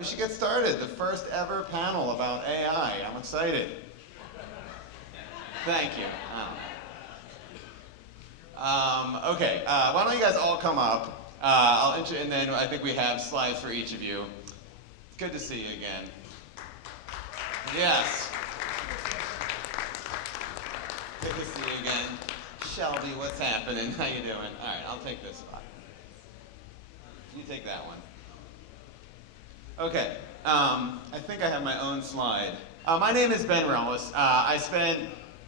We should get started. The first ever panel about AI. I'm excited. Thank you. Okay, why don't you guys all come up? And then I think we have slides for each of you. It's good to see you again. Yes. Good to see you again. Shelby, what's happening? How you doing? All right, I'll take this spot. You take that one. Okay, I think I have my own slide. My name is Ben Relles. I spent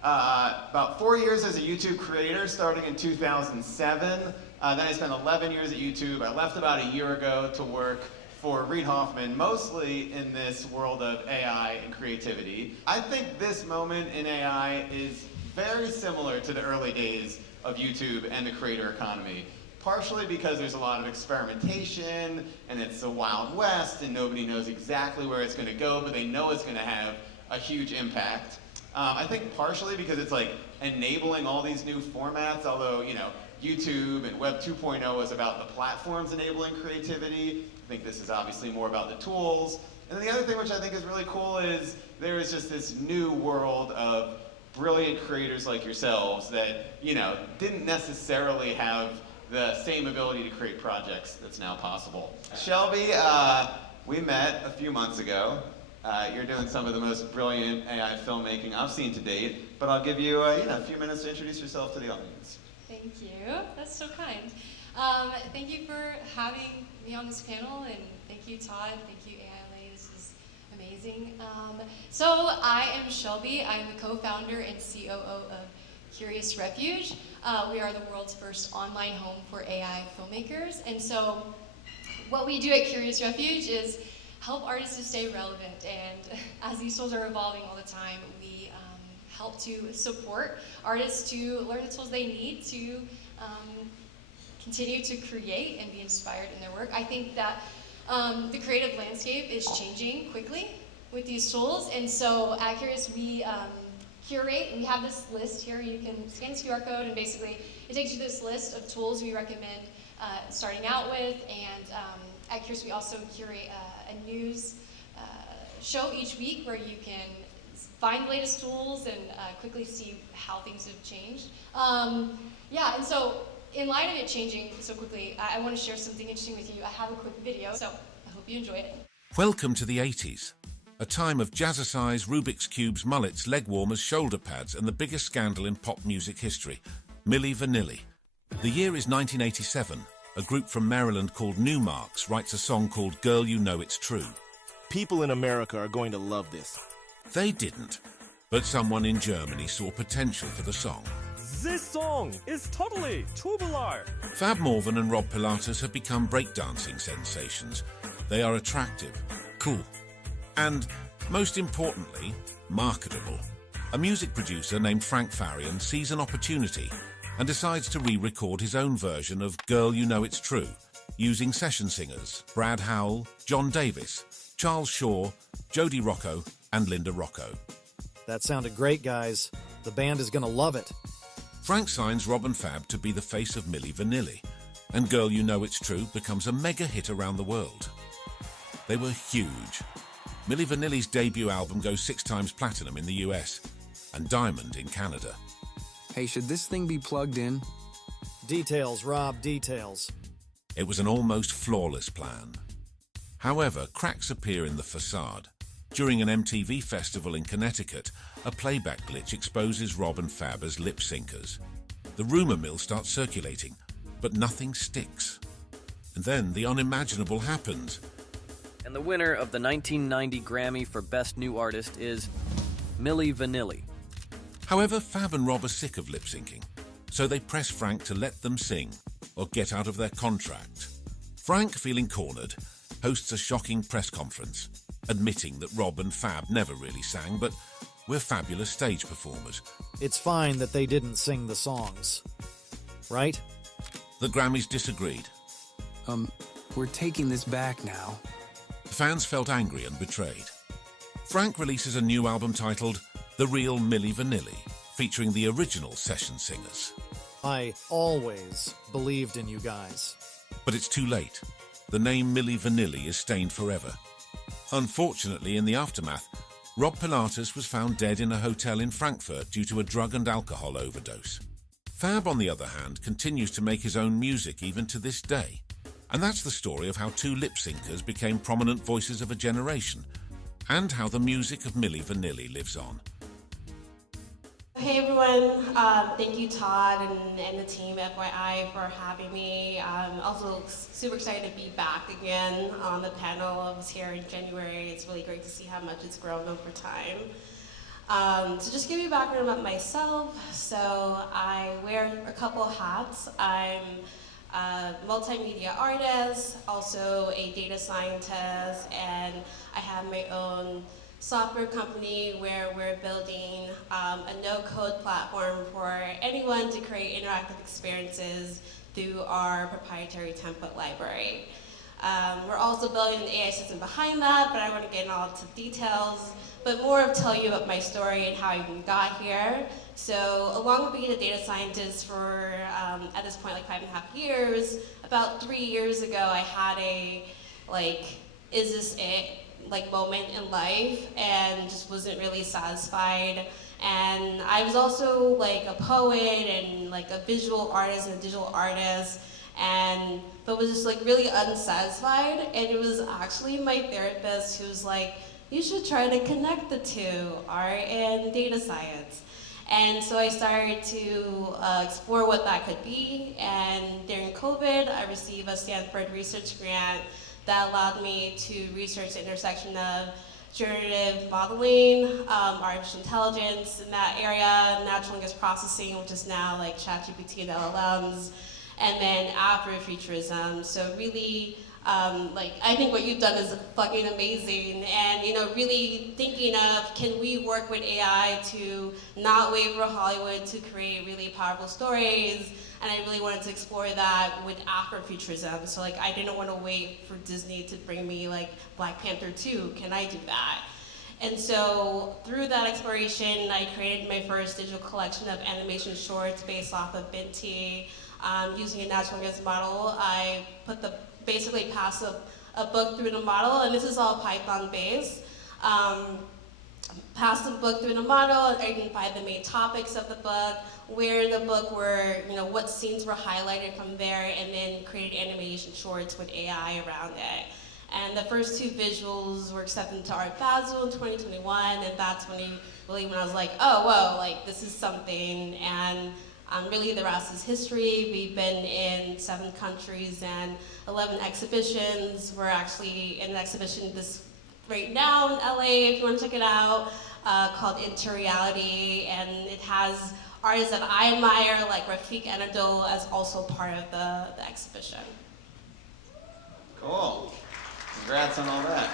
about 4 years as a YouTube creator, starting in 2007. Then I spent 11 years at YouTube. I left about a year ago to work for Reid Hoffman, mostly in this world of AI and creativity. I think this moment in AI is very similar to the early days of YouTube and the creator economy. Partially because there's a lot of experimentation, and it's the Wild West, and nobody knows exactly where it's going to go, but they know it's going to have a huge impact. I think partially because it's like enabling all these new formats, although, you know, YouTube and Web 2.0 is about the platforms enabling creativity. I think this is obviously more about the tools. And then the other thing which I think is really cool is there is just this new world of brilliant creators like yourselves that, you know, didn't necessarily have the same ability to create projects that's now possible. Shelby, we met a few months ago. You're doing some of the most brilliant AI filmmaking I've seen to date, but I'll give you, a few minutes to introduce yourself to the audience. Thank you. That's so kind. Thank you for having me on this panel, and thank you, Todd. Thank you, AI. This is amazing. So I am Shelby. I'm the co-founder and COO of Curious Refuge. We are the world's first online home for AI filmmakers. And so what we do at Curious Refuge is help artists to stay relevant. And as these tools are evolving all the time, we help to support artists to learn the tools they need to continue to create and be inspired in their work. I think that the creative landscape is changing quickly with these tools. And so at Curious, we curate, and we have this list here. You can scan this QR code, and basically it takes you to this list of tools we recommend starting out with. And at Curious, we also curate a news show each week where you can find the latest tools and quickly see how things have changed. And so in light of it changing so quickly, I want to share something interesting with you. I have a quick video, so I hope you enjoy it. Welcome to the 80s. A time of jazzercise, Rubik's Cubes, mullets, leg warmers, shoulder pads, and the biggest scandal in pop music history, Milli Vanilli. The year is 1987. A group from Maryland called Newmarks writes a song called Girl You Know It's True. People in America are going to love this. They didn't, but someone in Germany saw potential for the song. This song is totally tubular. Fab Morvan and Rob Pilatus have become breakdancing sensations. They are attractive, cool, and, most importantly, marketable. A music producer named Frank Farian sees an opportunity and decides to re-record his own version of Girl You Know It's True, using session singers Brad Howell, John Davis, Charles Shaw, Jody Rocco, and Linda Rocco. That sounded great, guys. The band is gonna love it. Frank signs Rob and Fab to be the face of Milli Vanilli, and Girl You Know It's True becomes a mega hit around the world. They were huge. Milli Vanilli's debut album goes 6 times platinum in the US and diamond in Canada. Hey, should this thing be plugged in? Details, Rob, details. It was an almost flawless plan. However, cracks appear in the facade. During an MTV festival in Connecticut, a playback glitch exposes Rob and Fab as lip syncers. The rumor mill starts circulating, but nothing sticks. And then the unimaginable happens. And the winner of the 1990 Grammy for Best New Artist is Milli Vanilli. However, Fab and Rob are sick of lip syncing, so they press Frank to let them sing or get out of their contract. Frank, feeling cornered, hosts a shocking press conference, admitting that Rob and Fab never really sang, but we're fabulous stage performers. It's fine that they didn't sing the songs, right? The Grammys disagreed. We're taking this back now. The fans felt angry and betrayed. Frank releases a new album titled The Real Milli Vanilli, featuring the original session singers. I always believed in you guys. But it's too late. The name Milli Vanilli is stained forever. Unfortunately, in the aftermath, Rob Pilatus was found dead in a hotel in Frankfurt due to a drug and alcohol overdose. Fab, on the other hand, continues to make his own music even to this day. And that's the story of how two lip-syncers became prominent voices of a generation, and how the music of Milli Vanilli lives on. Hey everyone, thank you Todd and the team FYI for having me. I'm also super excited to be back again on the panel. I was here in January. It's really great to see how much it's grown over time. So just give you a background about myself. So I wear a couple hats. I'm a multimedia artist, also a data scientist, and I have my own software company where we're building a no-code platform for anyone to create interactive experiences through our proprietary template library. We're also building an AI system behind that, but I don't want to get into all the details, but more of tell you about my story and how I even got here. So along with being a data scientist for, at this point, like 5.5 years, about 3 years ago, I had a, is this it? Moment in life, and just wasn't really satisfied. And I was also a poet and a visual artist and a digital artist, but was just really unsatisfied. And it was actually my therapist who was like, you should try to connect the two, art and data science. And so I started to explore what that could be. And during COVID, I received a Stanford research grant that allowed me to research the intersection of generative modeling, artificial intelligence in that area, natural language processing, which is now ChatGPT and LLMs, and then Afrofuturism. So really, I think what you've done is fucking amazing, and really thinking of, can we work with AI to not wait for Hollywood to create really powerful stories? And I really wanted to explore that with Afrofuturism. So I didn't want to wait for Disney to bring me Black Panther 2. Can I do that? And so through that exploration, I created my first digital collection of animation shorts based off of Binti. Using a natural language model, I basically passed a book through the model, and this is all Python based. Passed the book through the model, identified the main topics of the book, where in the book were, what scenes were highlighted from there, and then created animation shorts with AI around it. And the first two visuals were accepted into Art Basel in 2021, and that's when I was like, oh, whoa, this is something, and really the rest is history. We've been in 7 countries and 11 exhibitions. We're actually in an exhibition right now in LA, if you want to check it out, called Interreality, and it has artists that I admire, like Refuge as also part of the exhibition. Cool. Congrats on all that.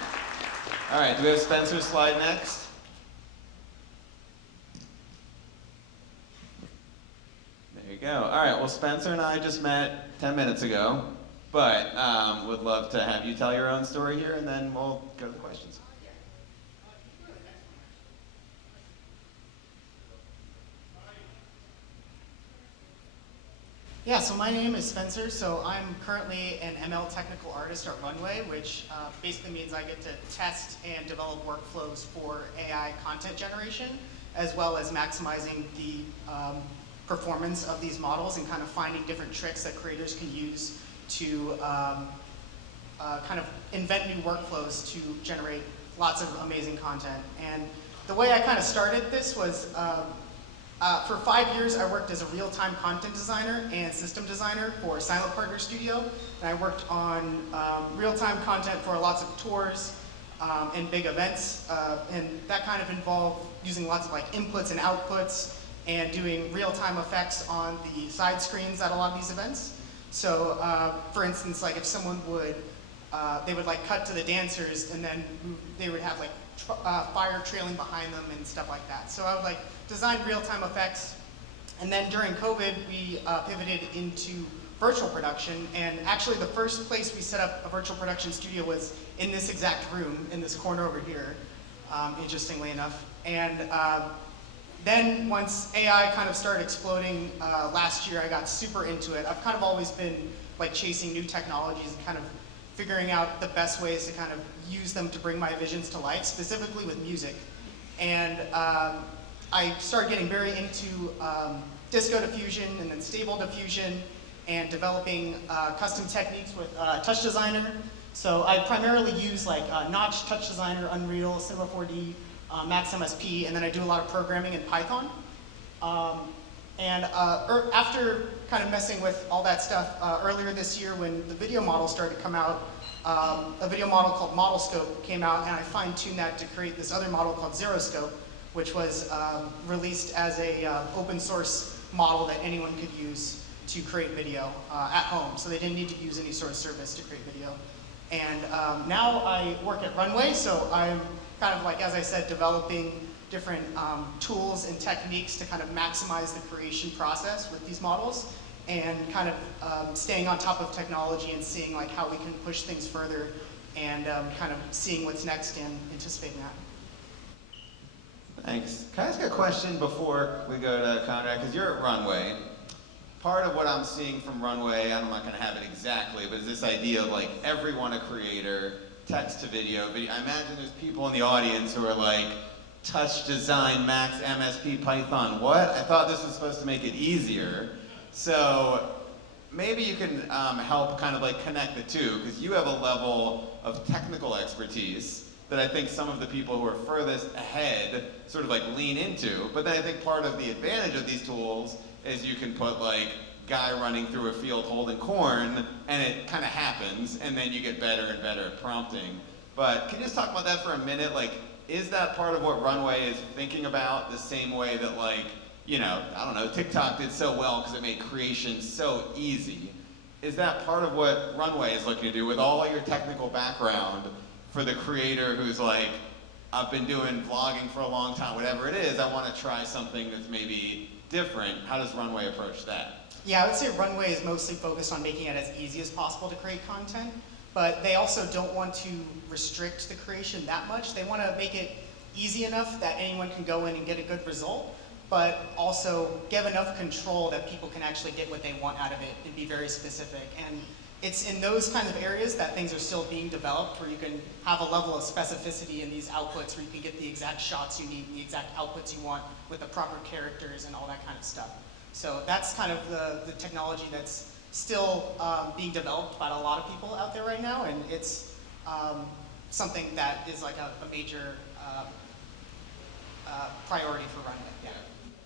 All right, do we have Spencer's slide next? There you go. All right, well, Spencer and I just met 10 minutes ago, but would love to have you tell your own story here, and then we'll go to the questions. Yeah, so my name is Spencer. So I'm currently an ML technical artist at Runway, which basically means I get to test and develop workflows for AI content generation, as well as maximizing the performance of these models and kind of finding different tricks that creators can use to kind of invent new workflows to generate lots of amazing content. And the way I kind of started this was for 5 years, I worked as a real-time content designer and system designer for Silent Partner Studio. And I worked on real-time content for lots of tours and big events. And that kind of involved using lots of inputs and outputs and doing real-time effects on the side screens at a lot of these events. So for instance, if someone would, they would cut to the dancers, and then they would have fire trailing behind them and stuff like that. So I would design real-time effects, and then during COVID, we pivoted into virtual production, and actually the first place we set up a virtual production studio was in this exact room, in this corner over here, interestingly enough. And then once AI kind of started exploding last year, I got super into it. I've kind of always been chasing new technologies and kind of figuring out the best ways to kind of use them to bring my visions to life, specifically with music. And I started getting very into disco diffusion and then stable diffusion and developing custom techniques with Touch Designer. So I primarily use like Notch, Touch Designer, Unreal, Cinema 4D, Max MSP, and then I do a lot of programming in Python. After kind of messing with all that stuff, earlier this year when the video model started to come out, a video model called Model Scope came out, and I fine-tuned that to create this other model called Zero Scope, which was released as a open source model that anyone could use to create video at home. So they didn't need to use any sort of service to create video. And now I work at Runway, so I'm kind of like, as I said, developing different tools and techniques to kind of maximize the creation process with these models, and kind of staying on top of technology and seeing like how we can push things further, and kind of seeing what's next and anticipating that. Thanks. Can I ask a question before we go to Conrad? Because you're at Runway. Part of what I'm seeing from Runway, I'm not going to have it exactly, but is this idea of like everyone a creator, text to video. I imagine there's people in the audience who are like, Touch Design, Max MSP, Python, what? I thought this was supposed to make it easier. So maybe you can help kind of like connect the two, because you have a level of technical expertise that I think some of the people who are furthest ahead sort of like lean into. But then I think part of the advantage of these tools is you can put like guy running through a field holding corn, and it kind of happens, and then you get better and better at prompting. But can you just talk about that for a minute? Like, is that part of what Runway is thinking about, the same way that like, you know, I don't know, TikTok did so well because it made creation so easy? Is that part of what Runway is looking to do with all your technical background for the creator who's like, I've been doing vlogging for a long time, whatever it is, I want to try something that's maybe different? How does Runway approach that? Yeah, I would say Runway is mostly focused on making it as easy as possible to create content, but they also don't want to restrict the creation that much. They want to make it easy enough that anyone can go in and get a good result, but also give enough control that people can actually get what they want out of it and be very specific. And it's in those kinds of areas that things are still being developed, where you can have a level of specificity in these outputs, where you can get the exact shots you need and the exact outputs you want with the proper characters and all that kind of stuff. So that's kind of the technology that's still being developed by a lot of people out there right now, and it's something that is like a major priority for Runway. Yeah.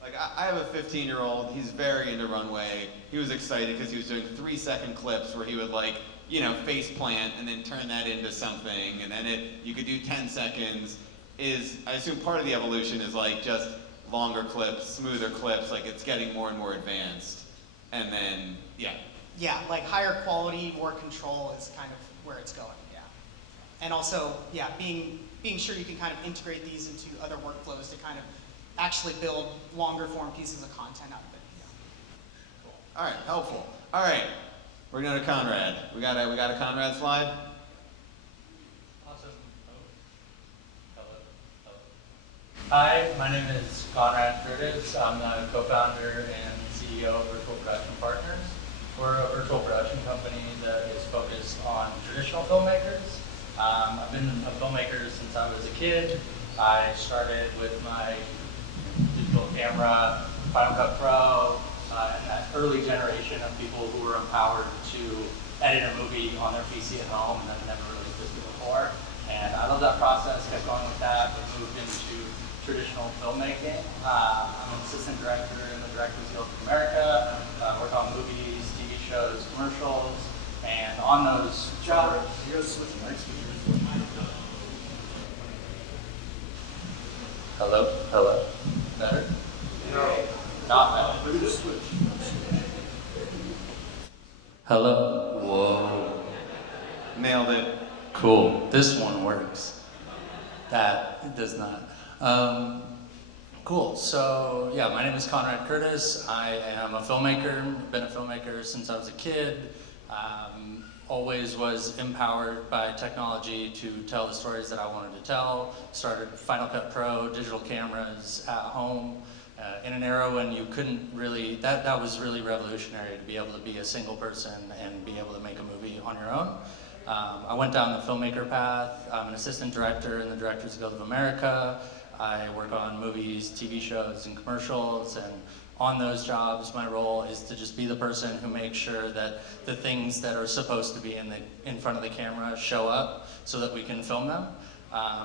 Like, I have a 15-year-old, he's very into Runway. He was excited because he was doing 3-second clips where he would like, you know, face plant and then turn that into something, and then you could do 10 seconds. I assume part of the evolution is like just longer clips, smoother clips, like it's getting more and more advanced. And then, yeah. Yeah, like higher quality, more control is kind of where it's going, yeah. And also, yeah, being sure you can kind of integrate these into other workflows to kind of actually build longer form pieces of content out of it. Yeah. Cool. All right, helpful. All right, we're going to Conrad. We got a Conrad slide? Awesome. Hello. Hi, my name is Conrad Curtis. I'm the co-founder and CEO of Virtual Production Partners. We're a virtual production company that is focused on traditional filmmakers. I've been a filmmaker since I was a kid. I started with my digital camera, Final Cut Pro, and that early generation of people who were empowered to edit a movie on their PC at home, and that never really existed before. And I love that process, kept going with that, but moved into traditional filmmaking. I'm an assistant director in the Directors Guild of America. Work on movies, TV shows, commercials, and on those jobs. Hello. Better? No. Not better. Hello. Whoa. Nailed it. Cool. This one works. That does not. Cool. So yeah, my name is Conrad Curtis. I am a filmmaker. Been a filmmaker since I was a kid. Always was empowered by technology to tell the stories that I wanted to tell. Started Final Cut Pro, digital cameras at home, in an era when you couldn't really, that was really revolutionary, to be able to be a single person and be able to make a movie on your own. I went down the filmmaker path. I'm an assistant director in the Directors Guild of America. I work on movies, TV shows, and commercials, and on those jobs, my role is to just be the person who makes sure that the things that are supposed to be in front of the camera show up so that we can film them.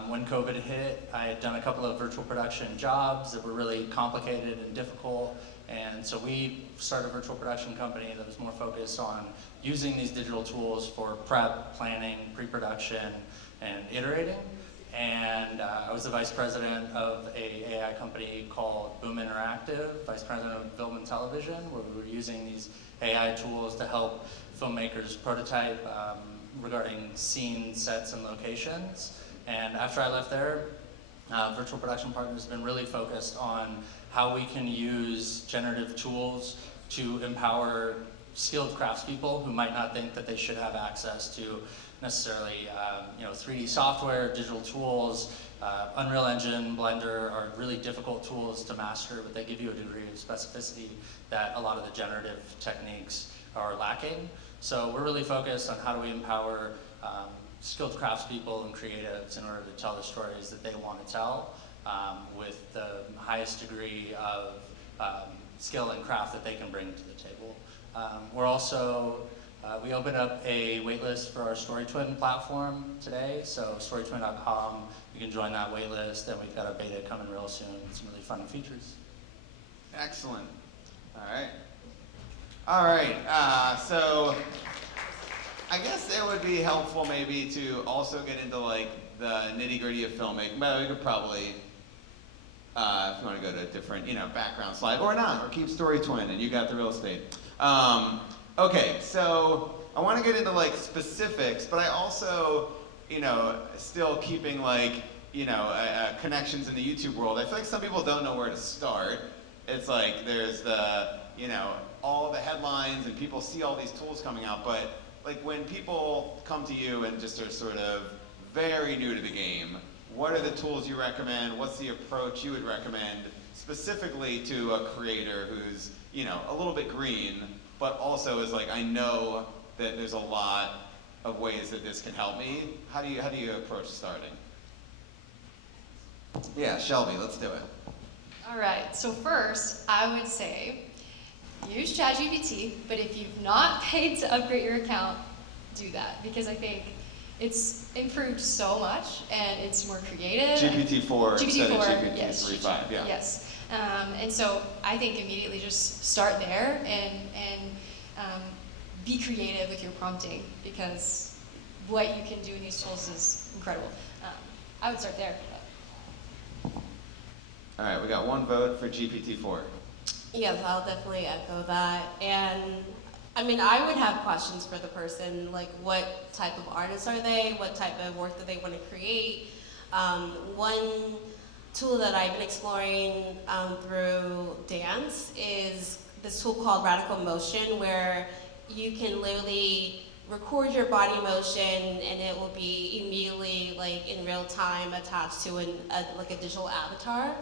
When COVID hit, I had done a couple of virtual production jobs that were really complicated and difficult, and so we started a virtual production company that was more focused on using these digital tools for prep, planning, pre-production, and iterating. And I was the vice president of a AI company called Boom Interactive, vice president of film and television, where we were using these AI tools to help filmmakers prototype regarding scenes, sets, and locations. And after I left there, Virtual Production Partners has been really focused on how we can use generative tools to empower skilled craftspeople who might not think that they should have access to necessarily 3D software, digital tools. Unreal Engine, Blender are really difficult tools to master, but they give you a degree of specificity that a lot of the generative techniques are lacking. So we're really focused on how do we empower skilled craftspeople and creatives in order to tell the stories that they want to tell with the highest degree of skill and craft that they can bring to the table. We're also, we opened up a waitlist for our StoryTwin platform today, so storytwin.com, you can join that waitlist, and we've got a beta coming real soon, some really fun features. Excellent. All right, so I guess it would be helpful maybe to also get into like the nitty-gritty of filmmaking, but we could probably, if you want to go to a different, background slide, or not, or keep StoryTwin, and you got the real estate. Okay, so I want to get into like specifics, but I also, still keeping like, connections in the YouTube world. I feel like some people don't know where to start. It's like there's the, all the headlines and people see all these tools coming out, but like when people come to you and just are sort of very new to the game, what are the tools you recommend? What's the approach you would recommend specifically to a creator who's, a little bit green, but also is like, I know that there's a lot of ways that this can help me. How do you approach starting? Yeah, Shelby, let's do it. All right, so first, I would say, use ChatGPT, but if you've not paid to upgrade your account, do that, because I think it's improved so much, and it's more creative. GPT-4 instead of GPT-3.5, yes, yeah. Yes, and so I think immediately just start there and be creative with your prompting, because what you can do in these tools is incredible. I would start there. All right, we got one vote for GPT-4. Yes, I'll definitely echo that. And I mean, I would have questions for the person, like what type of artists are they? What type of work do they want to create? One tool that I've been exploring through dance is this tool called Radical Motion, where you can literally record your body motion and it will be immediately, like in real time, attached to like a digital avatar.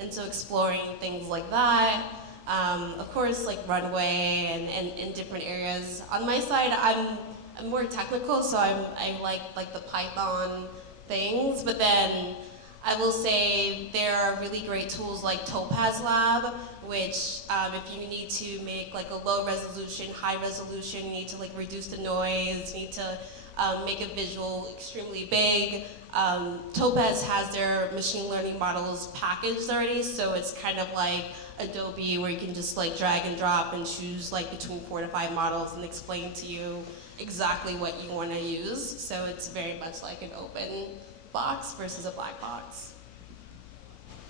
And so exploring things like that. Of course, like Runway and in different areas. On my side, I'm more technical, so I like the Python things, but then I will say there are really great tools like Topaz Lab, which if you need to make like a low resolution, high resolution, you need to like reduce the noise, you need to make a visual extremely big. Topaz has their machine learning models packaged already, so it's kind of like Adobe, where you can just like drag and drop and choose like between 4 to 5 models and explain to you exactly what you want to use. So it's very much like an open box versus a black box.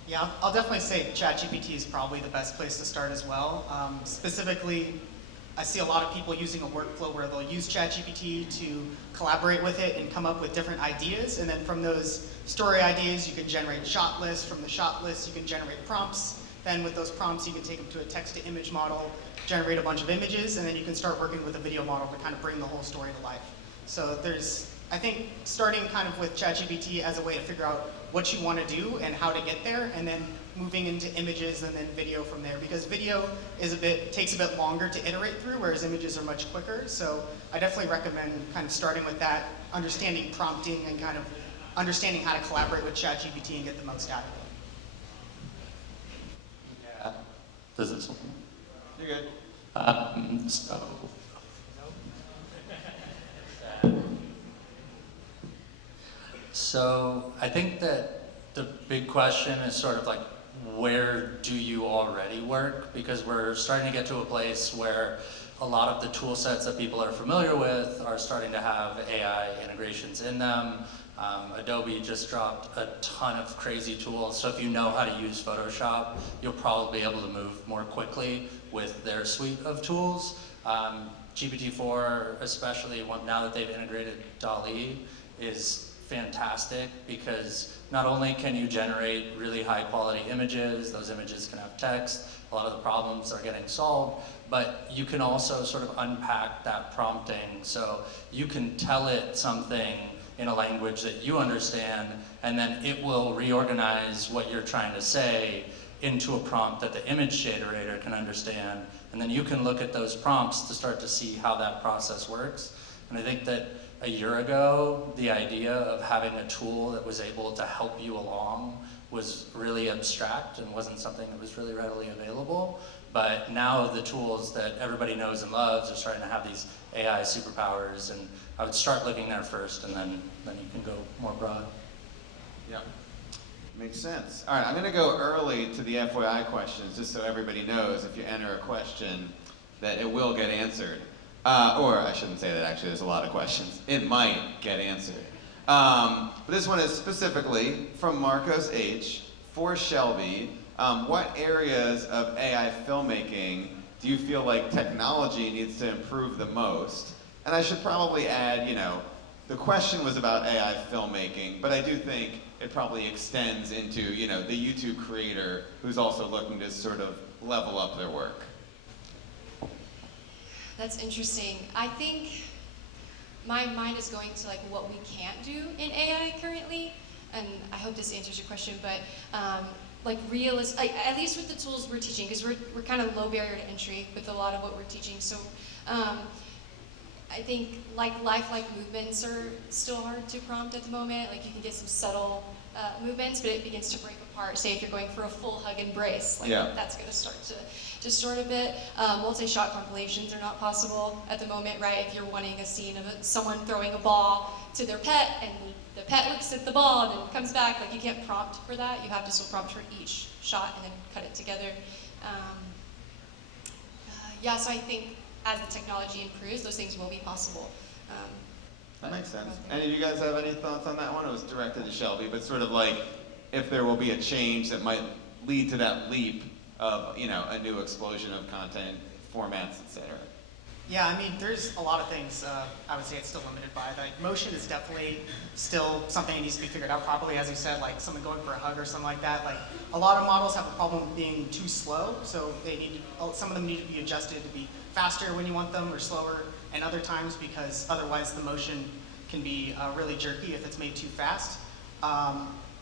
Yeah, I'll definitely say ChatGPT is probably the best place to start as well. Specifically, I see a lot of people using a workflow where they'll use ChatGPT to collaborate with it and come up with different ideas, and then from those story ideas you can generate shot lists. From the shot lists you can generate prompts. Then with those prompts you can take them to a text-to-image model, generate a bunch of images, and then you can start working with a video model to kind of bring the whole story to life. So I think starting kind of with ChatGPT as a way to figure out what you want to do and how to get there, and then moving into images and then video from there, because video takes a bit longer to iterate through, whereas images are much quicker. So I definitely recommend kind of starting with that, understanding prompting and kind of understanding how to collaborate with ChatGPT and get the most out of it. Yeah. Does this one? You're good. So I think that the big question is sort of like, where do you already work? Because we're starting to get to a place where a lot of the tool sets that people are familiar with are starting to have AI integrations in them. Adobe just dropped a ton of crazy tools, so if you know how to use Photoshop, you'll probably be able to move more quickly with their suite of tools. GPT-4, especially now that they've integrated DALL-E, is fantastic because not only can you generate really high quality images, those images can have text, a lot of the problems are getting solved, but you can also sort of unpack that prompting. So you can tell it something in a language that you understand, and then it will reorganize what you're trying to say into a prompt that the image generator can understand, and then you can look at those prompts to start to see how that process works. And I think that a year ago, the idea of having a tool that was able to help you along was really abstract and wasn't something that was really readily available. But now the tools that everybody knows and loves are starting to have these AI superpowers, and I would start looking there first, and then you can go more broad. Yeah, makes sense. All right, I'm going to go early to the FYI questions, just so everybody knows if you enter a question that it will get answered. Or I shouldn't say that, actually, there's a lot of questions. It might get answered. But this one is specifically from Marcos H. for Shelby. What areas of AI filmmaking do you feel like technology needs to improve the most? And I should probably add, the question was about AI filmmaking, but I do think it probably extends into, the YouTube creator who's also looking to sort of level up their work. That's interesting. I think my mind is going to like what we can't do in AI currently, and I hope this answers your question, but like at least with the tools we're teaching, because we're kind of low barrier to entry with a lot of what we're teaching. So I think like lifelike movements are still hard to prompt at the moment. Like you can get some subtle movements, but it begins to break apart. Say if you're going for a full hug embrace, like that's going to start to distort a bit. Multi-shot compilations are not possible at the moment, right? If you're wanting a scene of someone throwing a ball to their pet and the pet looks at the ball and then comes back, like you can't prompt for that. You have to still prompt for each shot and then cut it together. So I think as the technology improves, those things will be possible. That makes sense. Any of you guys have any thoughts on that one? It was directed to Shelby, but sort of like if there will be a change that might lead to that leap of, a new explosion of content, formats, etc. Yeah, I mean, there's a lot of things I would say it's still limited by. Like, motion is definitely still something that needs to be figured out properly, as you said, like someone going for a hug or something like that. Like, a lot of models have a problem being too slow, so some of them need to be adjusted to be faster when you want them or slower, and other times because otherwise the motion can be really jerky if it's made too fast.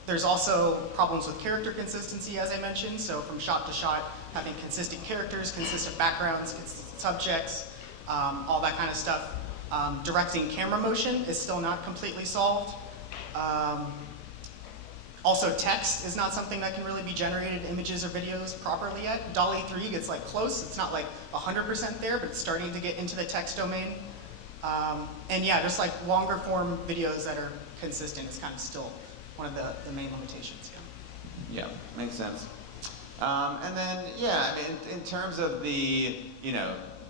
There's also problems with character consistency, as I mentioned, so from shot to shot, having consistent characters, consistent backgrounds, consistent subjects, all that kind of stuff. Directing camera motion is still not completely solved. Also, text is not something that can really be generated images or videos properly yet. DALL-E 3 gets like close. It's not like 100% there, but it's starting to get into the text domain. And yeah, just like longer form videos that are consistent is kind of still one of the main limitations. Yeah, makes sense. And then, in terms of the,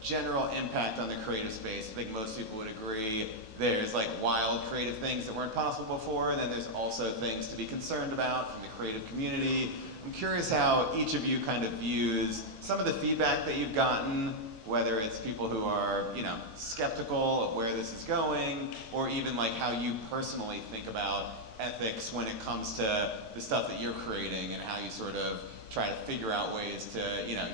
general impact on the creative space, I think most people would agree there's like wild creative things that weren't possible before, and then there's also things to be concerned about from the creative community. I'm curious how each of you kind of views some of the feedback that you've gotten, whether it's people who are, skeptical of where this is going, or even like how you personally think about ethics when it comes to the stuff that you're creating and how you sort of try to figure out ways to,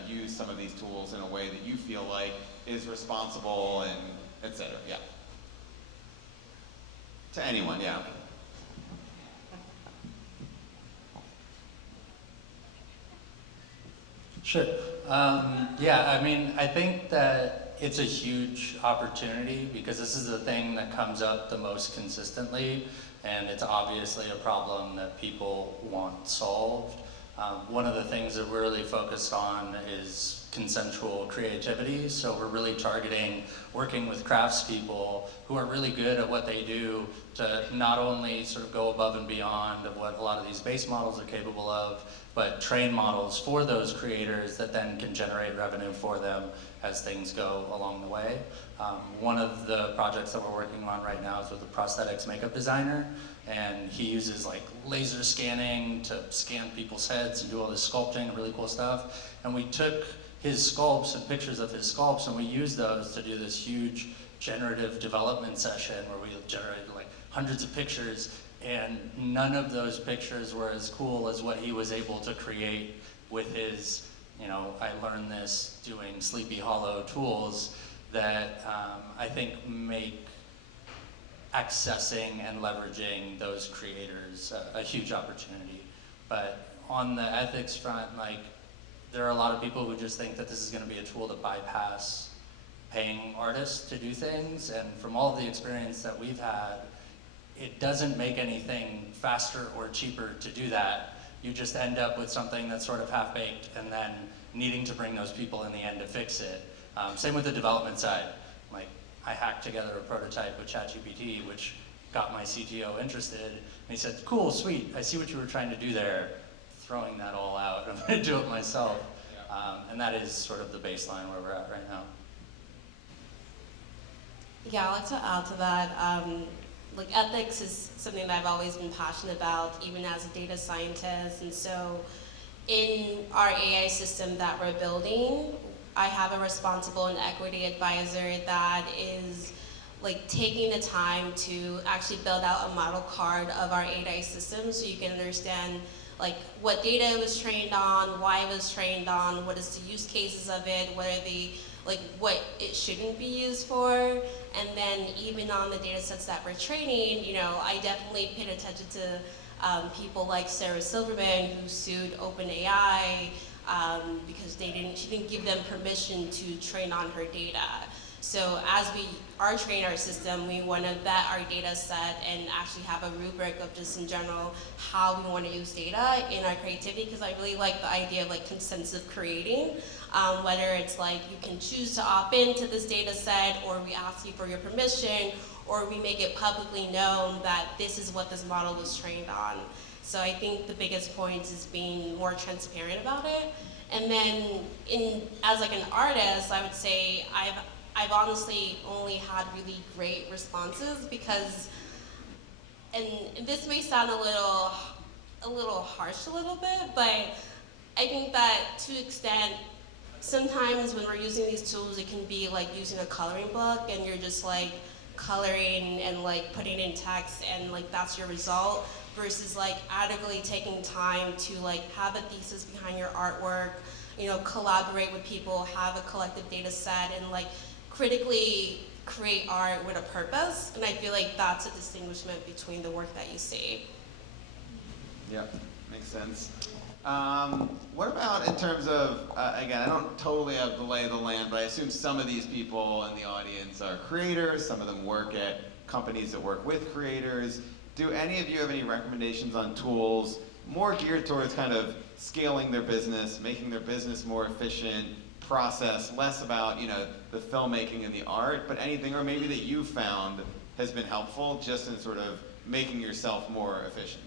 use some of these tools in a way that you feel like is responsible and et cetera. Yeah. To anyone, yeah. Sure. Yeah, I mean, I think that it's a huge opportunity because this is the thing that comes up the most consistently, and it's obviously a problem that people want solved. One of the things that we're really focused on is consensual creativity, so we're really targeting working with craftspeople who are really good at what they do to not only sort of go above and beyond of what a lot of these base models are capable of, but train models for those creators that then can generate revenue for them as things go along the way. One of the projects that we're working on right now is with a prosthetics makeup designer, and he uses like laser scanning to scan people's heads and do all this sculpting and really cool stuff. And we took his sculpts and pictures of his sculpts and we used those to do this huge generative development session where we generated like hundreds of pictures, and none of those pictures were as cool as what he was able to create with his, you know, I learned this doing Sleepy Hollow tools that I think make accessing and leveraging those creators a huge opportunity. But on the ethics front, like, there are a lot of people who just think that this is going to be a tool to bypass paying artists to do things, and from all of the experience that we've had, it doesn't make anything faster or cheaper to do that. You just end up with something that's sort of half-baked and then needing to bring those people in the end to fix it. Same with the development side. Like, I hacked together a prototype with ChatGPT, which got my CTO interested, and he said, cool, sweet, I see what you were trying to do there. Throwing that all out, I'm gonna do it myself. And that is sort of the baseline where we're at right now. Yeah, I'd like to add to that. Like, ethics is something that I've always been passionate about, even as a data scientist. And so in our AI system that we're building, I have a responsible and equity advisor that is like taking the time to actually build out a model card of our AI system so you can understand like what data it was trained on, why it was trained on, what is the use cases of it, what are the, like what it shouldn't be used for. And then even on the data sets that we're training, you know, I definitely paid attention to people like Sarah Silverman, who sued OpenAI because she didn't give them permission to train on her data. So as we are training our system, we want to vet our data set and actually have a rubric of just in general how we want to use data in our creativity, because I really like the idea of like consensus creating, whether it's like you can choose to opt into this data set, or we ask you for your permission, or we make it publicly known that this is what this model was trained on. So I think the biggest point is being more transparent about it. And then as like an artist, I would say I've honestly only had really great responses because, and this may sound a little harsh a little bit, but I think that to an extent, sometimes when we're using these tools, it can be like using a coloring book and you're just like coloring and like putting in text and like that's your result, versus like adequately taking time to like have a thesis behind your artwork, you know, collaborate with people, have a collective data set, and like critically create art with a purpose. And I feel like that's a distinguishment between the work that you see. Yeah, makes sense. What about in terms of, again, I don't totally have the lay of the land, but I assume some of these people in the audience are creators, some of them work at companies that work with creators. Do any of you have any recommendations on tools more geared towards kind of scaling their business, making their business more efficient, process, less about, you know, the filmmaking and the art, but anything, or maybe that you found has been helpful just in sort of making yourself more efficient?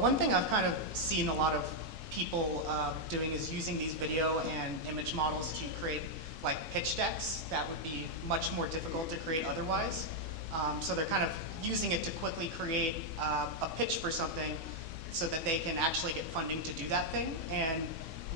One thing I've kind of seen a lot of people doing is using these video and image models to create like pitch decks that would be much more difficult to create otherwise. So they're kind of using it to quickly create a pitch for something so that they can actually get funding to do that thing. And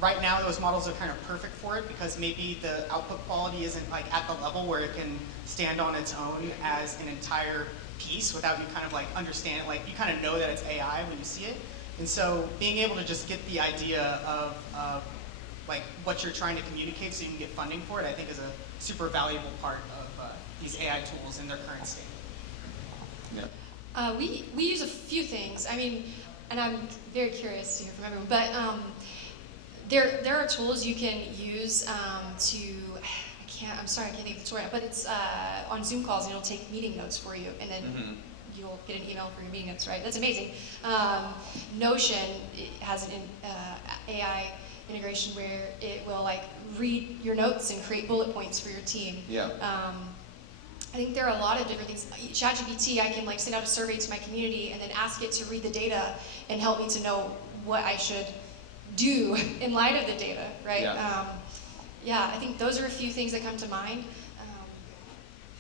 right now those models are kind of perfect for it because maybe the output quality isn't like at the level where it can stand on its own as an entire piece without you kind of like understand it. Like you kind of know that it's AI when you see it. And so being able to just get the idea of like what you're trying to communicate so you can get funding for it, I think is a super valuable part of these AI tools in their current state. Yeah. We use a few things. I mean, and I'm very curious to hear from everyone, but there are tools you can use I'm sorry, I can't think of the tool, but it's on Zoom calls, and it'll take meeting notes for you, and then you'll get an email for your meeting notes, right? That's amazing. Notion has an AI integration where it will like read your notes and create bullet points for your team. Yeah. I think there are a lot of different things. ChatGPT, I can like send out a survey to my community and then ask it to read the data and help me to know what I should do in light of the data, right? Yeah. I think those are a few things that come to mind.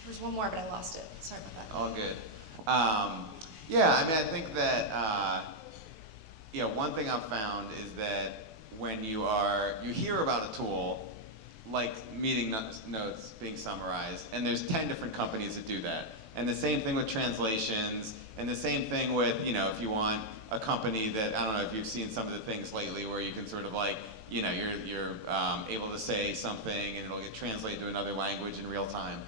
There's one more, but I lost it. Sorry about that. All good. I mean, I think that one thing I've found is that when you hear about a tool, like meeting notes being summarized, and there's 10 different companies that do that. And the same thing with translations, and the same thing with, if you want a company that, I don't know if you've seen some of the things lately where you can sort of like, you're able to say something and it'll get translated to another language in real time.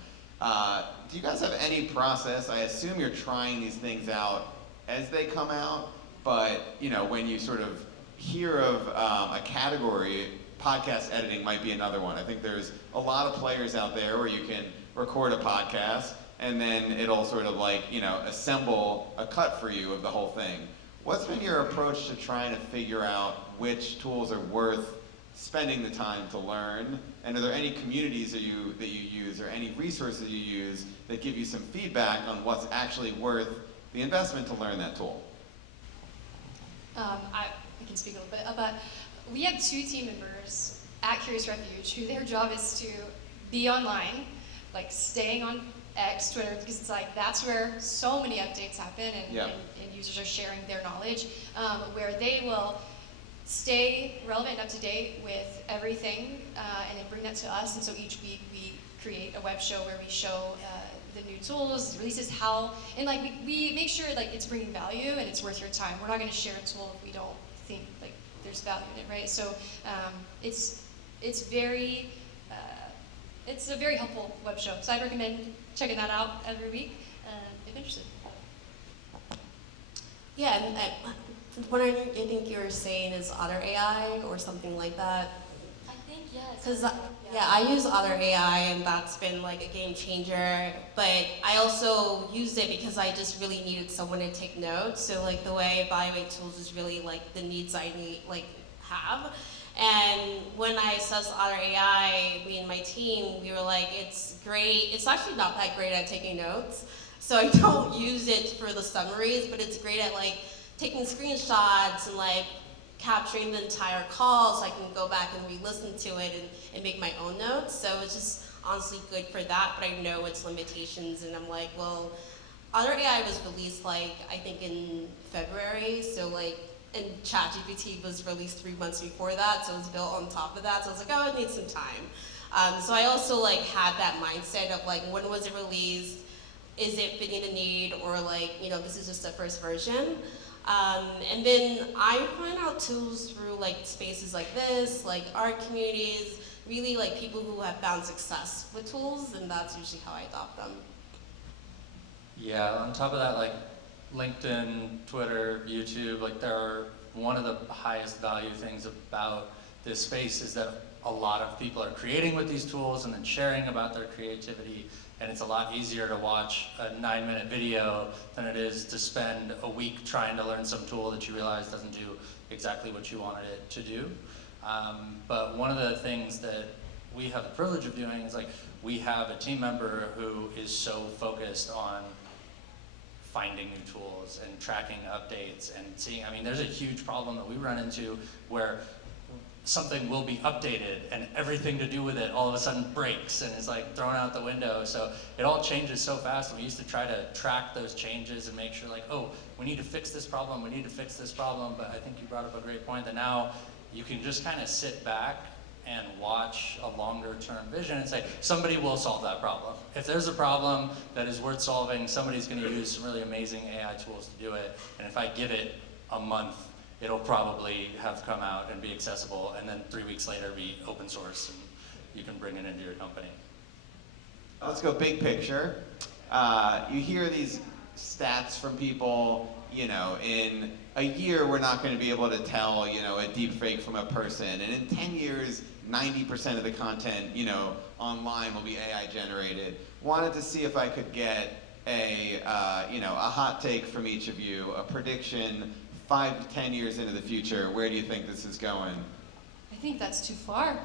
Do you guys have any process? I assume you're trying these things out as they come out, but when you sort of hear of a category, podcast editing might be another one. I think there's a lot of players out there where you can record a podcast and then it'll sort of like, assemble a cut for you of the whole thing. What's been your approach to trying to figure out which tools are worth spending the time to learn? And are there any communities that you use or any resources you use that give you some feedback on what's actually worth the investment to learn that tool? I can speak a little bit, but we have 2 team members at Curious Refuge who their job is to be online, like staying on X, Twitter, because it's like that's where so many updates happen and users are sharing their knowledge, where they will stay relevant and up to date with everything and then bring that to us. And so each week we create a web show where we show the new tools, releases, how, and like we make sure like it's bringing value and it's worth your time. We're not going to share a tool if we don't think like there's value in it, right? So it's a very helpful web show. So I'd recommend checking that out every week if interested. Yeah, and what I think you were saying is Otter AI or something like that. I think yes. Because I use Otter AI and that's been like a game changer. But I also used it because I just really needed someone to take notes. So like the way I evaluate tools is really like the needs I have. And when I assessed Otter AI, me and my team, we were like, it's great. It's actually not that great at taking notes. So I don't use it for the summaries, but it's great at like taking screenshots and like capturing the entire call so I can go back and re-listen to it and make my own notes. So it's just honestly good for that, but I know its limitations and I'm like, well, Otter AI was released like, I think in February, so like, and ChatGPT was released 3 months before that, so it was built on top of that, so I was like, oh, it needs some time. So I also like had that mindset of like, when was it released? Is it fitting the need, or like, this is just the first version? And then I find out tools through like spaces like this, like art communities, really like people who have found success with tools, and that's usually how I adopt them. Yeah, on top of that, like LinkedIn, Twitter, YouTube, like one of the highest value things about this space is that a lot of people are creating with these tools and then sharing about their creativity, and it's a lot easier to watch a 9-minute video than it is to spend a week trying to learn some tool that you realize doesn't do exactly what you wanted it to do. But one of the things that we have the privilege of doing is like, we have a team member who is so focused on finding new tools and tracking updates and seeing, there's a huge problem that we run into where something will be updated and everything to do with it all of a sudden breaks and is like thrown out the window. So it all changes so fast, and we used to try to track those changes and make sure like, oh, we need to fix this problem, but I think you brought up a great point that now you can just kind of sit back and watch a longer term vision and say, somebody will solve that problem. If there's a problem that is worth solving, somebody's gonna use some really amazing AI tools to do it, and if I give it a month, it'll probably have come out and be accessible, and then 3 weeks later be open source, and you can bring it into your company. Let's go big picture. You hear these stats from people. You know, in a year, we're not going to be able to tell, you know, a deep fake from a person. And in 10 years, 90% of the content, you know, online will be AI generated. Wanted to see if I could get you know, a hot take from each of you, a prediction 5 to 10 years into the future. Where do you think this is going? I think that's too far.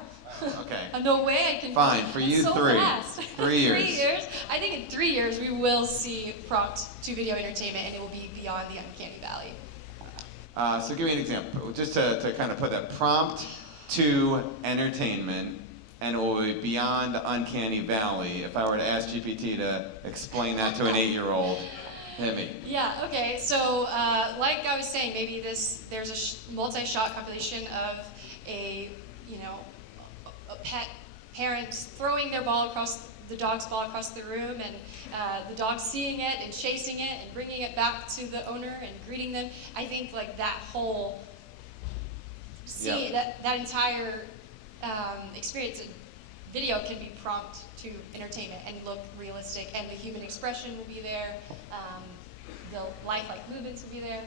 Okay. No way I can. Fine, for you, so 3. Fast. 3 years. 3 years. I think in 3 years we will see prompt to video entertainment, and it will be beyond the uncanny valley. So give me an example, just to kind of put that prompt to entertainment, and it will be beyond the uncanny valley. If I were to ask GPT to explain that to an 8-year-old, hit me. Yeah. Okay. So, like I was saying, maybe there's a multi-shot compilation of a pet parents throwing their ball across the dog's ball across the room, and the dog seeing it and chasing it and bringing it back to the owner and greeting them. I think like that whole scene, that entire experience, video can be prompt to entertainment and look realistic, and the human expression will be there. The lifelike movements will be there.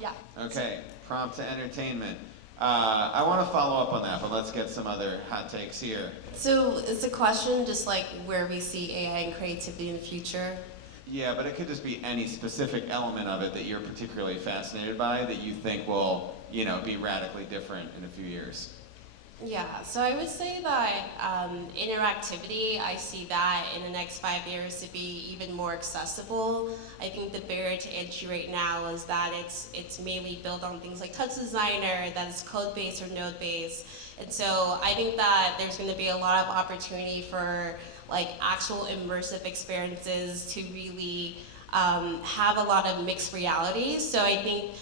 Yeah. Okay, prompt to entertainment. I want to follow up on that, but let's get some other hot takes here. So is the question just like where we see AI and creativity in the future? Yeah, but it could just be any specific element of it that you're particularly fascinated by that you think will, you know, be radically different in a few years. Yeah, so I would say that interactivity, I see that in the next 5 years to be even more accessible. I think the barrier to entry right now is that it's mainly built on things like Touch Designer, that is code-based or node-based. And so I think that there's going to be a lot of opportunity for like actual immersive experiences to really have a lot of mixed realities. So I think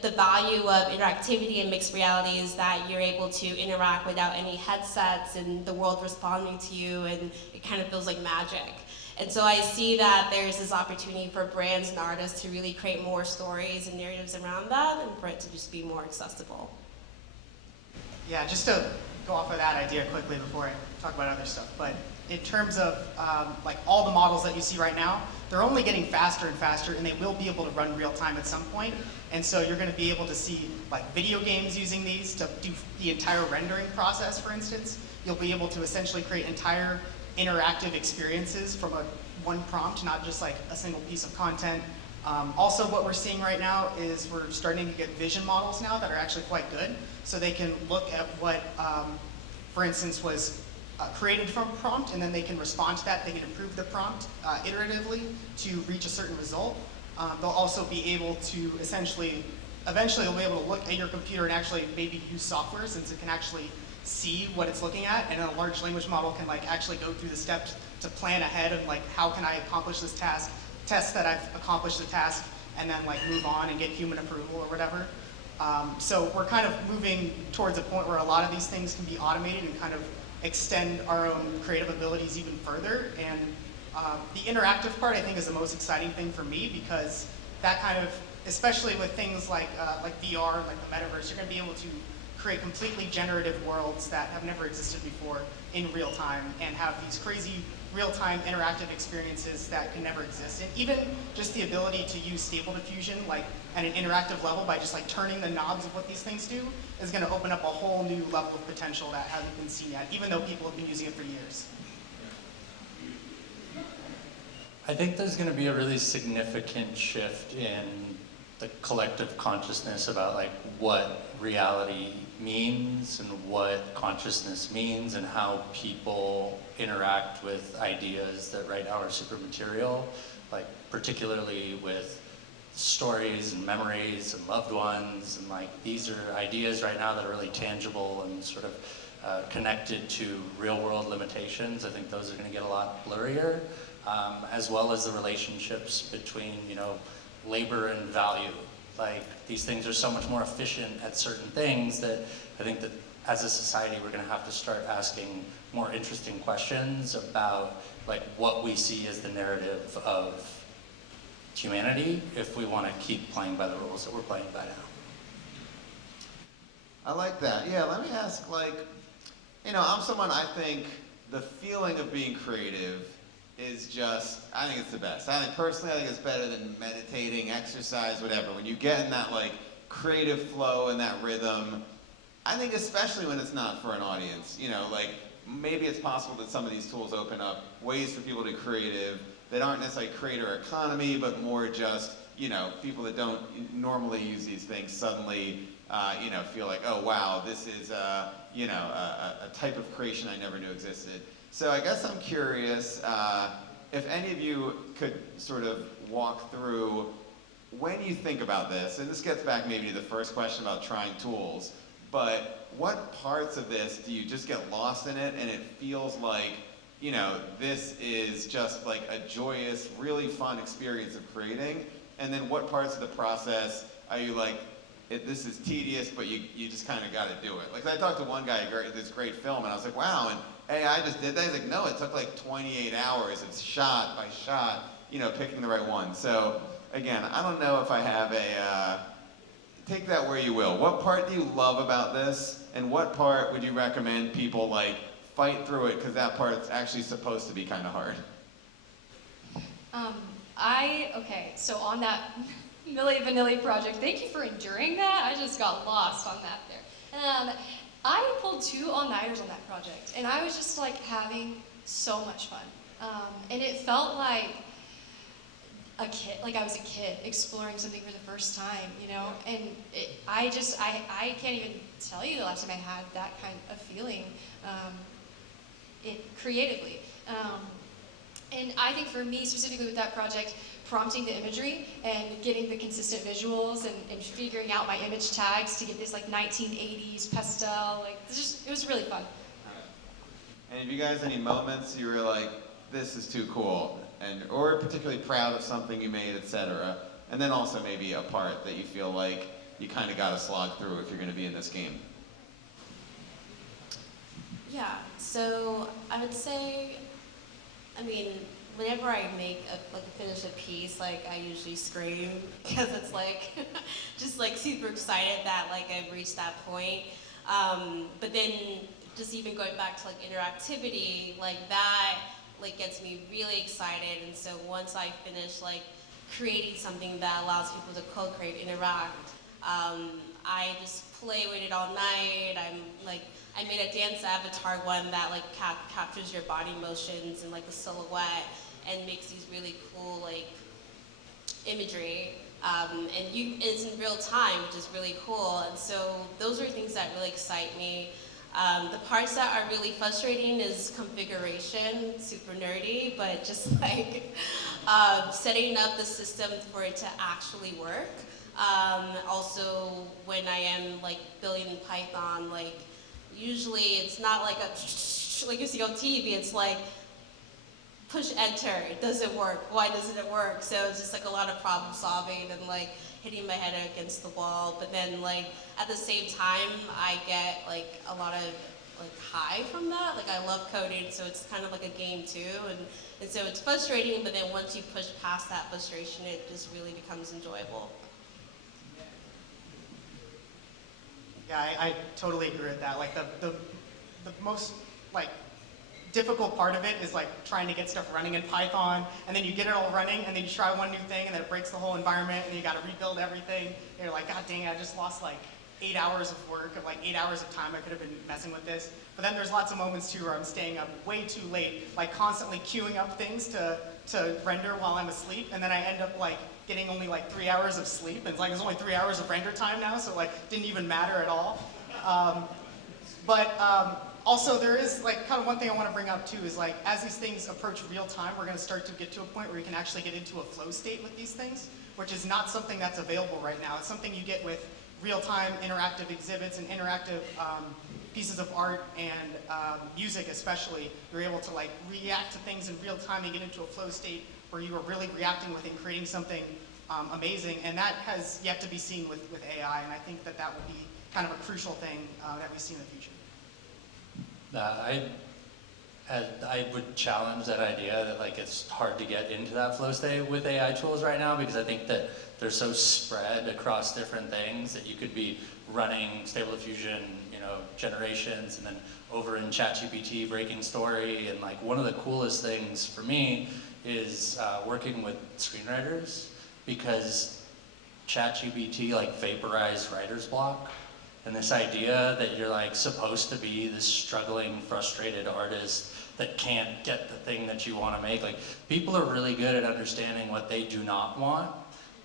the value of interactivity and mixed reality is that you're able to interact without any headsets and the world responding to you, and it kind of feels like magic. And so I see that there's this opportunity for brands and artists to really create more stories and narratives around that, and for it to just be more accessible. Yeah, just to go off of that idea quickly before I talk about other stuff, but in terms of like all the models that you see right now, they're only getting faster and faster, and they will be able to run real time at some point. And so you're going to be able to see like video games using these to do the entire rendering process, for instance. You'll be able to essentially create entire interactive experiences from one prompt, not just like a single piece of content. Also, what we're seeing right now is we're starting to get vision models now that are actually quite good. So they can look at what, for instance, was created from a prompt, and then they can respond to that. They can improve the prompt iteratively to reach a certain result. They'll also be able to eventually they'll be able to look at your computer and actually maybe use software, since it can actually see what it's looking at, and a large language model can like actually go through the steps to plan ahead of like how can I accomplish this task, test that I've accomplished the task, and then like move on and get human approval or whatever. So we're kind of moving towards a point where a lot of these things can be automated and kind of extend our own creative abilities even further. And the interactive part, I think, is the most exciting thing for me, because that kind of, especially with things like VR, like the metaverse, you're going to be able to create completely generative worlds that have never existed before in real time, and have these crazy real-time interactive experiences that can never exist. And even just the ability to use stable diffusion like at an interactive level by just like turning the knobs of what these things do is going to open up a whole new level of potential that hasn't been seen yet, even though people have been using it for years. I think there's going to be a really significant shift in the collective consciousness about like what reality means and what consciousness means, and how people interact with ideas that right now are super material, like particularly with stories and memories and loved ones, and like these are ideas right now that are really tangible and sort of connected to real world limitations. I think those are going to get a lot blurrier, as well as the relationships between, you know, labor and value. Like these things are so much more efficient at certain things that I think that as a society we're going to have to start asking more interesting questions about like what we see as the narrative of humanity if we want to keep playing by the rules that we're playing by now. I like that. Yeah, let me ask, like, you know, I'm someone, I think the feeling of being creative is just, I think it's the best. Personally, I think it's better than meditating, exercise, whatever. When you get in that like creative flow and that rhythm, I think especially when it's not for an audience, like maybe it's possible that some of these tools open up ways for people to be creative that aren't necessarily creator economy, but more just, people that don't normally use these things suddenly, feel like, oh wow, this is, a type of creation I never knew existed. So I guess I'm curious if any of you could sort of walk through when you think about this, and this gets back maybe to the first question about trying tools, but what parts of this do you just get lost in it and it feels like, this is just like a joyous, really fun experience of creating? And then what parts of the process are you like, this is tedious, but you just kind of got to do it? Like I talked to one guy, this great film, and I was like, wow, and AI just did that? He's like, no, it took like 28 hours. It's shot by shot, picking the right one. So again, I don't know if I have take that where you will. What part do you love about this? And what part would you recommend people like fight through it because that part's actually supposed to be kind of hard? Okay, so on that Milli Vanilli project, thank you for enduring that. I just got lost on that there. I pulled 2 all-nighters on that project, and I was just like having so much fun. And it felt like a kid, like I was a kid exploring something for the first time, and I can't even tell you the last time I had that kind of feeling creatively. And I think for me, specifically with that project, prompting the imagery and getting the consistent visuals and figuring out my image tags to get this like 1980s pastel, it was really fun. And have you guys any moments you were like, this is too cool, or particularly proud of something you made, etc.? And then also maybe a part that you feel like you kind of got to slog through if you're going to be in this game. Yeah, so I would say, whenever I finish a piece, I usually scream because it's just super excited that I've reached that point. But then just even going back to interactivity, that gets me really excited. And so once I finish creating something that allows people to co-create, interact, I just play with it all night. I made a dance avatar one that captures your body motions and the silhouette and makes these really cool imagery. And it's in real time, which is really cool. And so those are things that really excite me. The parts that are really frustrating is configuration, super nerdy, but just setting up the system for it to actually work. Also, when I am building in Python, usually it's not like you see on TV, it's push enter, it doesn't work, why doesn't it work? So it's just a lot of problem solving and hitting my head against the wall. But then at the same time, I get a lot of high from that. I love coding, so it's kind of like a game too. And so it's frustrating, but then once you push past that frustration, it just really becomes enjoyable. Yeah, I totally agree with that. The most difficult part of it is trying to get stuff running in Python, and then you get it all running, and then you try one new thing, and then it breaks the whole environment, and then you got to rebuild everything. And you're like, God dang it, I just lost 8 hours of work, of 8 hours of time I could have been messing with this. But then there's lots of moments too where I'm staying up way too late, constantly queuing up things to render while I'm asleep, and then I end up getting only 3 hours of sleep, and it's there's only 3 hours of render time now, so didn't even matter at all. Also there is kind of one thing I want to bring up too is as these things approach real time, we're going to start to get to a point where you can actually get into a flow state with these things, which is not something that's available right now. It's something you get with real-time interactive exhibits and interactive pieces of art and music especially. You're able to react to things in real time and get into a flow state where you are really reacting with and creating something amazing, and that has yet to be seen with AI, and I think that will be kind of a crucial thing that we see in the future. I would challenge that idea that like it's hard to get into that flow state with AI tools right now, because I think that they're so spread across different things that you could be running Stable Diffusion, generations, and then over in ChatGPT breaking story. And like one of the coolest things for me is working with screenwriters, because ChatGPT like vaporized writer's block. And this idea that you're like supposed to be this struggling, frustrated artist that can't get the thing that you want to make. Like, people are really good at understanding what they do not want,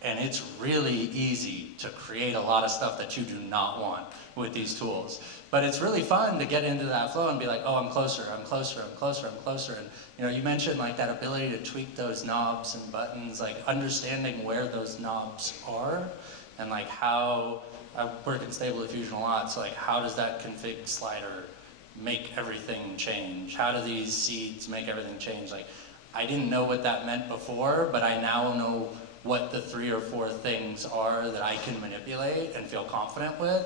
and it's really easy to create a lot of stuff that you do not want with these tools. But it's really fun to get into that flow and be like, oh, I'm closer, I'm closer, I'm closer, I'm closer. And you mentioned like that ability to tweak those knobs and buttons, like understanding where those knobs are, and like how, I work in Stable Diffusion a lot, so like how does that config slider make everything change? How do these seeds make everything change? Like, I didn't know what that meant before, but I now know what the 3 or 4 things are that I can manipulate and feel confident with.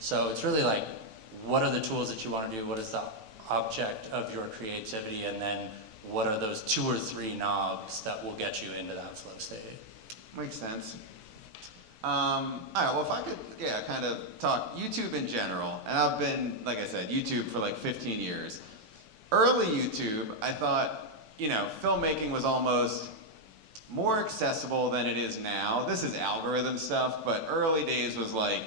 So it's really like, what are the tools that you want to do? What is the object of your creativity? And then what are those 2 or 3 knobs that will get you into that flow state? Makes sense. All right, well, if I could, kind of talk YouTube in general, and I've been, like I said, YouTube for like 15 years. Early YouTube, I thought, filmmaking was almost more accessible than it is now. This is algorithm stuff, but early days was like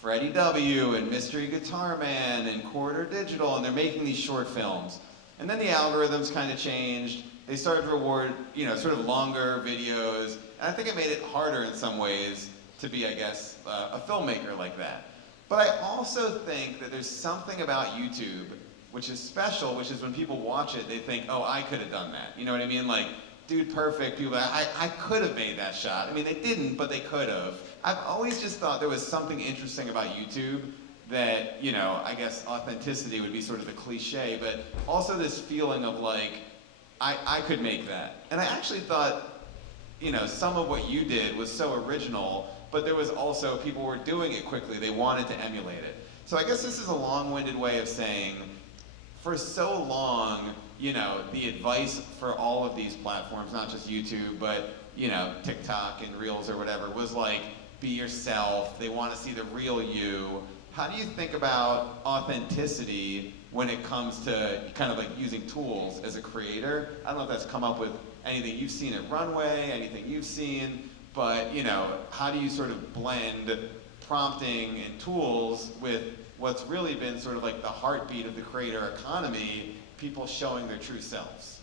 Freddie W. and Mystery Guitar Man and Quarter Digital, and they're making these short films. And then the algorithms kind of changed. They started to reward, sort of longer videos, and I think it made it harder in some ways to be, I guess, a filmmaker like that. But I also think that there's something about YouTube which is special, which is when people watch it, they think, oh, I could have done that. You know what I mean? Like, dude, perfect. People, I could have made that shot. I mean, they didn't, but they could have. I've always just thought there was something interesting about YouTube that, I guess authenticity would be sort of the cliche, but also this feeling of like, I could make that. And I actually thought, some of what you did was so original, but there was also, people were doing it quickly. They wanted to emulate it. So I guess this is a long-winded way of saying, for so long, the advice for all of these platforms, not just YouTube, but, TikTok and Reels or whatever, was like, be yourself. They want to see the real you. How do you think about authenticity when it comes to kind of like using tools as a creator? I don't know if that's come up with anything you've seen at Runway, anything you've seen, but how do you sort of blend prompting and tools with what's really been sort of like the heartbeat of the creator economy, people showing their true selves?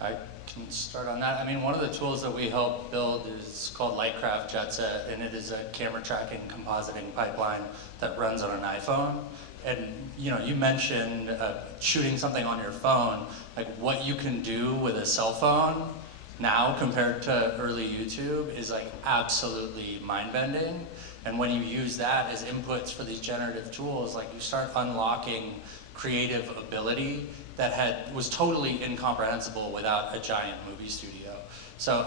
I can start on that. I mean, one of the tools that we help build is called Lightcraft Jetset, and it is a camera tracking compositing pipeline that runs on an iPhone. And you mentioned shooting something on your phone, like what you can do with a cell phone now compared to early YouTube is like absolutely mind-bending. And when you use that as inputs for these generative tools, like you start unlocking creative ability that was totally incomprehensible without a giant movie studio. So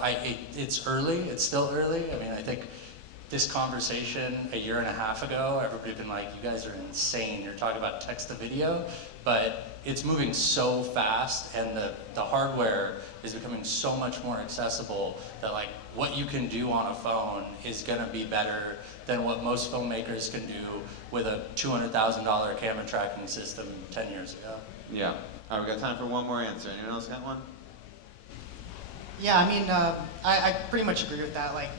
it's early, it's still early. I mean, I think this conversation a year and a half ago, everybody had been like, you guys are insane, you're talking about text to video, but it's moving so fast, and the hardware is becoming so much more accessible that like what you can do on a phone is gonna be better than what most filmmakers can do with a $200,000 camera tracking system 10 years ago. Yeah. All right, we got time for one more answer. Anyone else got one? Yeah, I mean, I pretty much agree with that. Like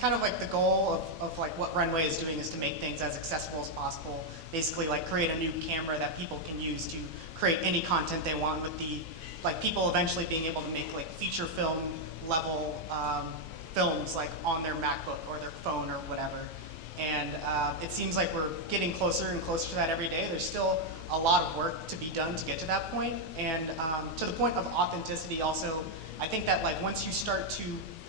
kind of like the goal of like what Runway is doing is to make things as accessible as possible. Basically, like create a new camera that people can use to create any content they want, with the like people eventually being able to make like feature film level films like on their MacBook or their phone or whatever. And it seems like we're getting closer and closer to that every day. There's still a lot of work to be done to get to that point. And to the point of authenticity also, I think that like once you start to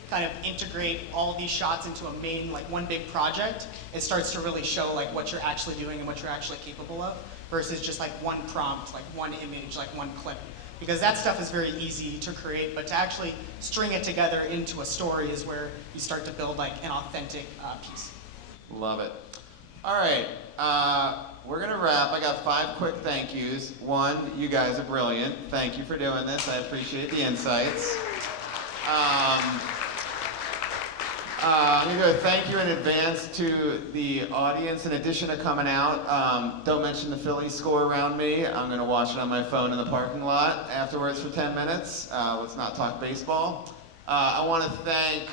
kind of integrate all these shots into a main, like one big project, it starts to really show like what you're actually doing and what you're actually capable of, versus just like one prompt, like one image, like one clip. Because that stuff is very easy to create, but to actually string it together into a story is where you start to build like an authentic piece. Love it. All right, we're gonna wrap. I got 5 quick thank yous. 1, you guys are brilliant. Thank you for doing this. I appreciate the insights. I'm gonna go thank you in advance to the audience. In addition to coming out, don't mention the Phillies score around me. I'm gonna watch it on my phone in the parking lot afterwards for 10 minutes. Let's not talk baseball. I want to thank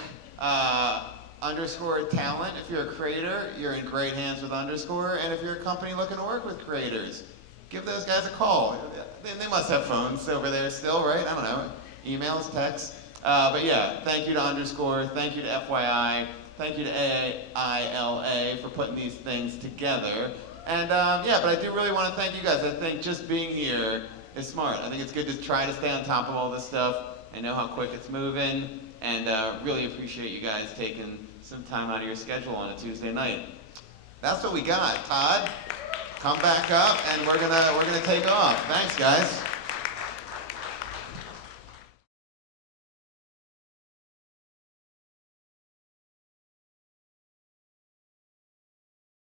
Underscore Talent. If you're a creator, you're in great hands with Underscore. And if you're a company looking to work with creators, give those guys a call. They must have phones over there still, right? I don't know. Emails, texts. But yeah, thank you to Underscore. Thank you to FYI. Thank you to AILA for putting these things together. And yeah, but I do really want to thank you guys. I think just being here is smart. I think it's good to try to stay on top of all this stuff. I know how quick it's moving, and really appreciate you guys taking some time out of your schedule on a Tuesday night. That's what we got. Todd, come back up, and we're gonna take off. Thanks, guys.